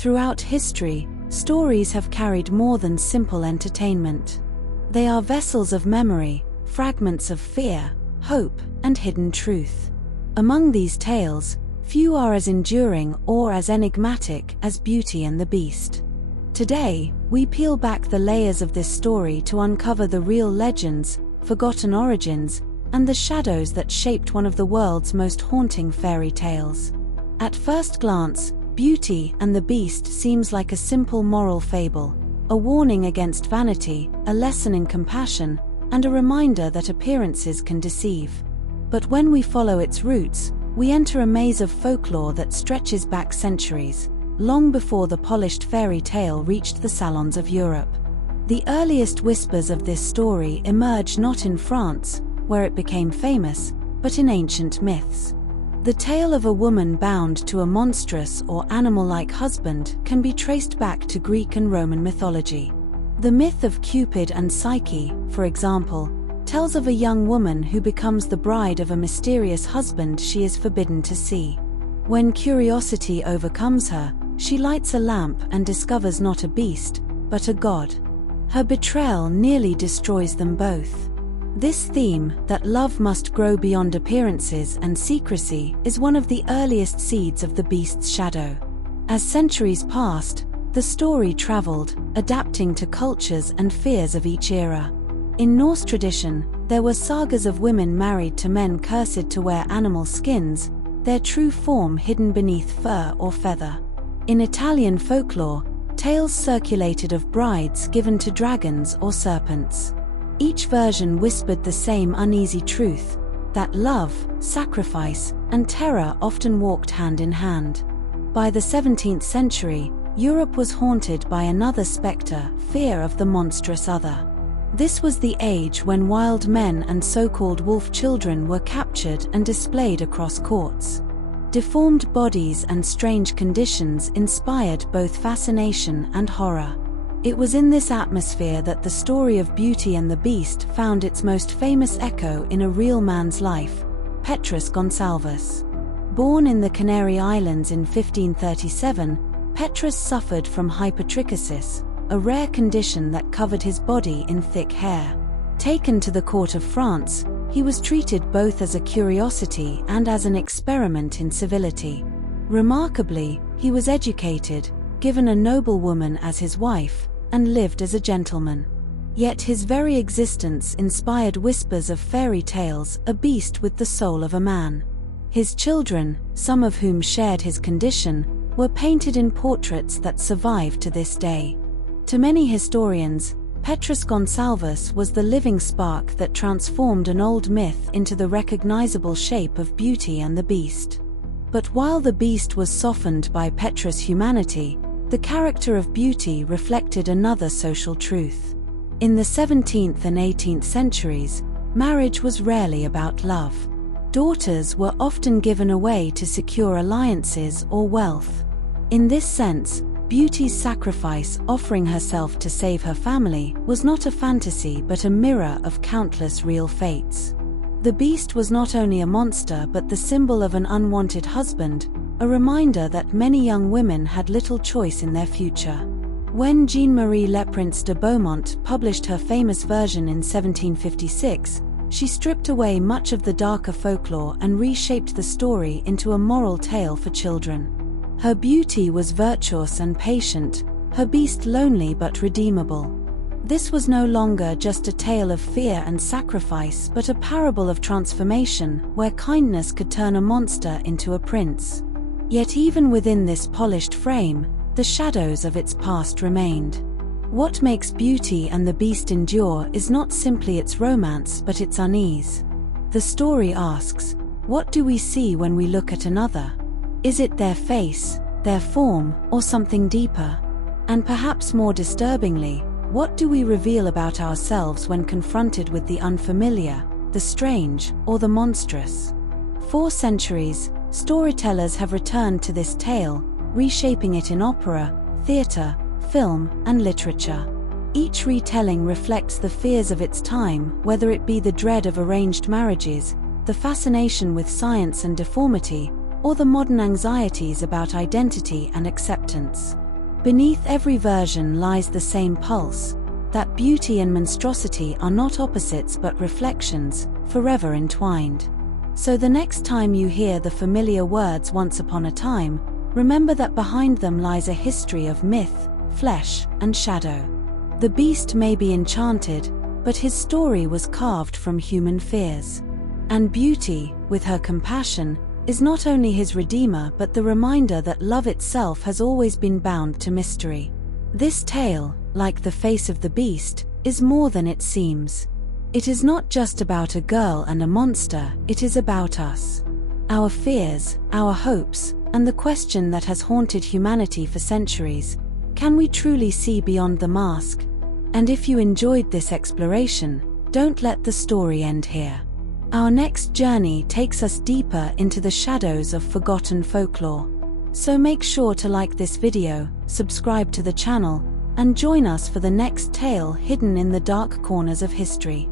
Throughout history, stories have carried more than simple entertainment. They are vessels of memory, fragments of fear, hope, and hidden truth. Among these tales, few are as enduring or as enigmatic as Beauty and the Beast. Today, we peel back the layers of this story to uncover the real legends, forgotten origins, and the shadows that shaped one of the world's most haunting fairy tales. At first glance, Beauty and the Beast seems like a simple moral fable, a warning against vanity, a lesson in compassion, and a reminder that appearances can deceive. But when we follow its roots, we enter a maze of folklore that stretches back centuries, long before the polished fairy tale reached the salons of Europe. The earliest whispers of this story emerge not in France, where it became famous, but in ancient myths. The tale of a woman bound to a monstrous or animal-like husband can be traced back to Greek and Roman mythology. The myth of Cupid and Psyche, for example, tells of a young woman who becomes the bride of a mysterious husband she is forbidden to see. When curiosity overcomes her, she lights a lamp and discovers not a beast, but a god. Her betrayal nearly destroys them both. This theme, that love must grow beyond appearances and secrecy, is one of the earliest seeds of the Beast's shadow. As centuries passed, the story traveled, adapting to cultures and fears of each era. In Norse tradition, there were sagas of women married to men cursed to wear animal skins, their true form hidden beneath fur or feather. In Italian folklore, tales circulated of brides given to dragons or serpents. Each version whispered the same uneasy truth, that love, sacrifice, and terror often walked hand in hand. By the 17th century, Europe was haunted by another spectre, fear of the monstrous other. This was the age when wild men and so-called wolf children were captured and displayed across courts. Deformed bodies and strange conditions inspired both fascination and horror. It was in this atmosphere that the story of Beauty and the Beast found its most famous echo in a real man's life, Petrus Gonsalvus. Born in the Canary Islands in 1537, Petrus suffered from hypertrichosis, a rare condition that covered his body in thick hair. Taken to the court of France, he was treated both as a curiosity and as an experiment in civility. Remarkably, he was educated, given a noblewoman as his wife, and lived as a gentleman. Yet his very existence inspired whispers of fairy tales, a beast with the soul of a man. His children, some of whom shared his condition, were painted in portraits that survive to this day. To many historians, Petrus Gonsalvus was the living spark that transformed an old myth into the recognizable shape of Beauty and the Beast. But while the Beast was softened by Petrus' humanity, the character of Beauty reflected another social truth. In the 17th and 18th centuries, marriage was rarely about love. Daughters were often given away to secure alliances or wealth. In this sense, Beauty's sacrifice, offering herself to save her family, was not a fantasy but a mirror of countless real fates. The Beast was not only a monster but the symbol of an unwanted husband, a reminder that many young women had little choice in their future. When Jeanne-Marie Leprince de Beaumont published her famous version in 1756, she stripped away much of the darker folklore and reshaped the story into a moral tale for children. Her beauty was virtuous and patient, her beast lonely but redeemable. This was no longer just a tale of fear and sacrifice but a parable of transformation where kindness could turn a monster into a prince. Yet even within this polished frame, the shadows of its past remained. What makes Beauty and the Beast endure is not simply its romance but its unease. The story asks, what do we see when we look at another? Is it their face, their form, or something deeper? And perhaps more disturbingly, what do we reveal about ourselves when confronted with the unfamiliar, the strange, or the monstrous? For centuries, storytellers have returned to this tale, reshaping it in opera, theater, film, and literature. Each retelling reflects the fears of its time, whether it be the dread of arranged marriages, the fascination with science and deformity, or the modern anxieties about identity and acceptance. Beneath every version lies the same pulse, that beauty and monstrosity are not opposites but reflections, forever entwined. So the next time you hear the familiar words once upon a time, remember that behind them lies a history of myth, flesh, and shadow. The beast may be enchanted, but his story was carved from human fears. And beauty, with her compassion, is not only his redeemer but the reminder that love itself has always been bound to mystery. This tale, like the face of the beast, is more than it seems. It is not just about a girl and a monster, it is about us. Our fears, our hopes, and the question that has haunted humanity for centuries: can we truly see beyond the mask? And if you enjoyed this exploration, don't let the story end here. Our next journey takes us deeper into the shadows of forgotten folklore. So make sure to like this video, subscribe to the channel, and join us for the next tale hidden in the dark corners of history.